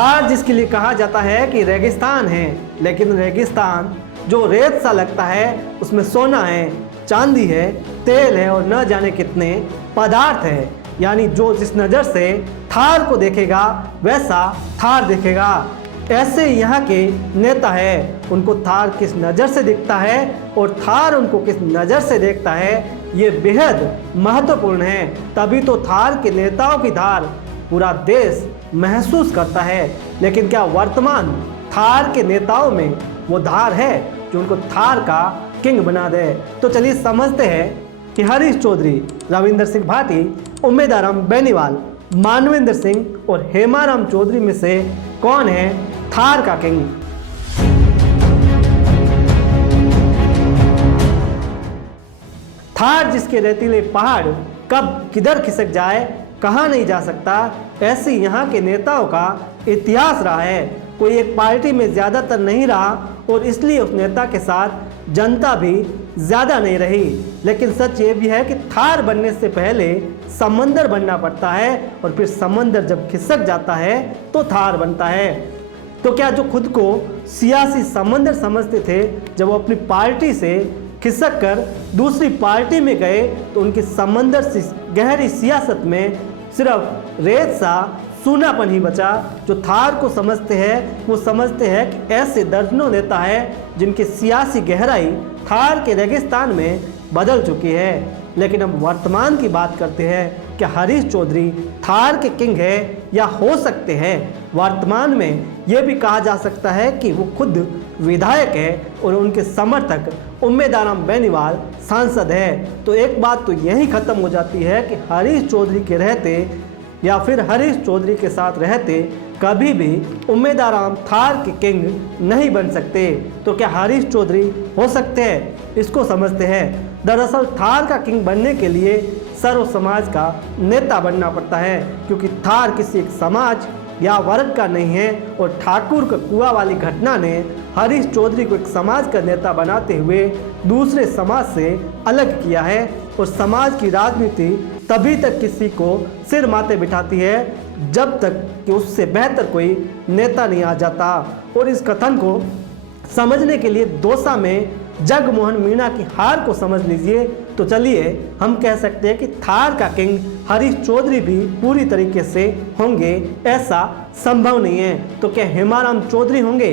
थार जिसके लिए कहा जाता है कि रेगिस्तान है, लेकिन रेगिस्तान जो रेत सा लगता है उसमें सोना है, चांदी है, तेल है और न जाने कितने पदार्थ है। यानी जो जिस नज़र से थार को देखेगा वैसा थार देखेगा। ऐसे यहाँ के नेता है, उनको थार किस नज़र से दिखता है और थार उनको किस नज़र से देखता है, ये बेहद महत्वपूर्ण है। तभी तो थार के नेताओं की धार पूरा देश महसूस करता है। लेकिन क्या वर्तमान थार के नेताओं में वो धार है जो उनको थार का किंग बना दे? तो चलिए समझते हैं कि हरीश चौधरी, रविंदर सिंह भाटी, उम्मेदाराम बेनीवाल, मानवेंद्र सिंह और हेमाराम चौधरी में से कौन है थार का किंग। थार जिसके रेतीले पहाड़ कब किधर खिसक जाए कहा नहीं जा सकता, ऐसे यहाँ के नेताओं का इतिहास रहा है। कोई एक पार्टी में ज़्यादातर नहीं रहा और इसलिए उस नेता के साथ जनता भी ज़्यादा नहीं रही। लेकिन सच ये भी है कि थार बनने से पहले समंदर बनना पड़ता है और फिर समंदर जब खिसक जाता है तो थार बनता है। तो क्या जो खुद को सियासी समंदर समझते थे, जब वो अपनी पार्टी से खिसक कर दूसरी पार्टी में गए तो उनकी समंदर से गहरी सियासत में सिर्फ रेत सा सूनापन ही बचा। जो थार को समझते हैं वो समझते हैं कि ऐसे दर्जनों नेता हैं जिनकी सियासी गहराई थार के रेगिस्तान में बदल चुकी है। लेकिन अब वर्तमान की बात करते हैं कि हरीश चौधरी थार के किंग है या हो सकते हैं। वर्तमान में ये भी कहा जा सकता है कि वो खुद विधायक है और उनके समर्थक उम्मेदाराम बेनीवाल सांसद है। तो एक बात तो यही खत्म हो जाती है कि हरीश चौधरी के रहते या फिर हरीश चौधरी के साथ रहते कभी भी उम्मेदाराम थार के किंग नहीं बन सकते। तो क्या हरीश चौधरी हो सकते हैं? इसको समझते हैं। दरअसल थार का किंग बनने के लिए सर्व समाज का नेता बनना पड़ता है, क्योंकि थार किसी एक समाज या वर्ग का नहीं है। और ठाकुर का कुआं वाली घटना ने हरीश चौधरी को एक समाज का नेता बनाते हुए दूसरे समाज से अलग किया है। और समाज की राजनीति तभी तक किसी को सिर माथे बिठाती है जब तक कि उससे बेहतर कोई नेता नहीं आ जाता। और इस कथन को समझने के लिए दौसा में जगमोहन मीणा की हार को समझ लीजिए। तो चलिए हम कह सकते हैं कि थार का किंग हरीश चौधरी भी पूरी तरीके से होंगे, ऐसा संभव नहीं है। तो क्या हेमाराम चौधरी होंगे?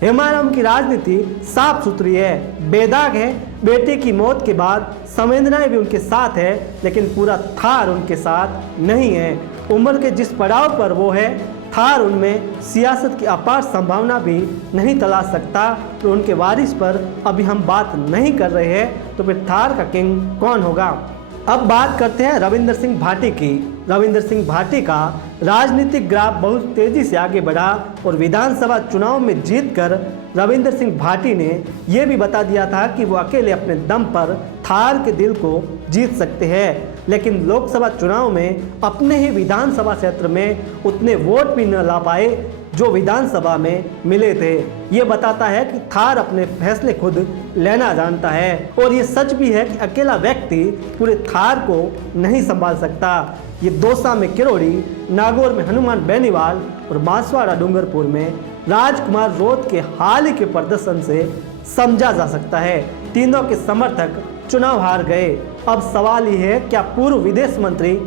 हेमाराम की राजनीति साफ सुथरी है, बेदाग है। बेटे की मौत के बाद संवेदनाएं भी उनके साथ है, लेकिन पूरा थार उनके साथ नहीं है। उम्र के जिस पड़ाव पर वो है, थार उनमें सियासत की अपार संभावना भी नहीं तलाश सकता। तो उनके वारिस पर अभी हम बात नहीं कर रहे हैं। तो फिर थार का किंग कौन होगा? अब बात करते हैं रविंदर सिंह भाटी की। रविंदर सिंह भाटी का राजनीतिक ग्राफ बहुत तेजी से आगे बढ़ा और विधानसभा चुनाव में जीतकर रविंदर सिंह भाटी ने यह भी बता दिया था कि वो अकेले अपने दम पर थार के दिल को जीत सकते हैं। लेकिन लोकसभा चुनाव में अपने ही विधानसभा क्षेत्र में उतने वोट भी न ला पाए जो विधानसभा में मिले थे। ये बताता है कि थार अपने फैसले खुद लेना जानता है। और ये सच भी है कि अकेला व्यक्ति पूरे थार को नहीं संभाल सकता। ये दौसा में किरोड़ी, नागौर में हनुमान बेनीवाल और बांसवाड़ा डूंगरपुर में राजकुमार रोत के हाल ही के प्रदर्शन से समझा जा सकता है। तीनों के समर्थक चुनाव हार गए। अब सवाल ये है, क्या पूर्व विदेश मंत्री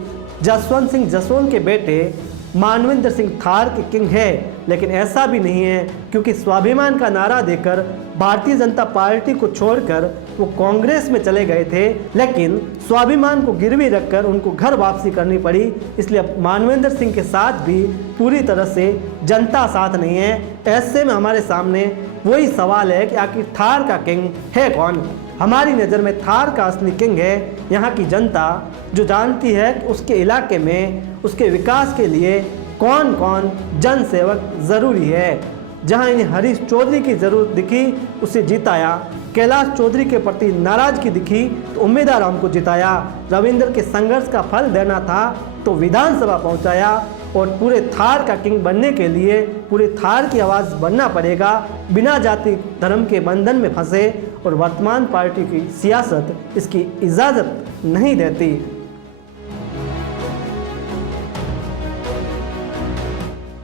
जसवंत सिंह जसोल के बेटे मानवेंद्र सिंह थार के किंग है? लेकिन ऐसा भी नहीं है, क्योंकि स्वाभिमान का नारा देकर भारतीय जनता पार्टी को छोड़कर वो कांग्रेस में चले गए थे। लेकिन स्वाभिमान को गिरवी रखकर उनको घर वापसी करनी पड़ी। इसलिए मानवेंद्र सिंह के साथ भी पूरी तरह से जनता साथ नहीं है। ऐसे में हमारे सामने वही सवाल है कि आखिर थार का किंग है कौन? हमारी नज़र में थार का असली किंग है यहाँ की जनता, जो जानती है कि उसके इलाके में उसके विकास के लिए कौन कौन जन सेवक ज़रूरी है। जहाँ इन्हें हरीश चौधरी की ज़रूरत दिखी उसे जिताया, कैलाश चौधरी के प्रति नाराज़गी दिखी तो उम्मेदाराम को जिताया, रविंदर के संघर्ष का फल देना था तो विधानसभा पहुँचाया। और पूरे थार का किंग बनने के लिए पूरे थार की आवाज़ बनना पड़ेगा, बिना जाति धर्म के बंधन में फंसे। और वर्तमान पार्टी की सियासत इसकी इजाज़त नहीं देती।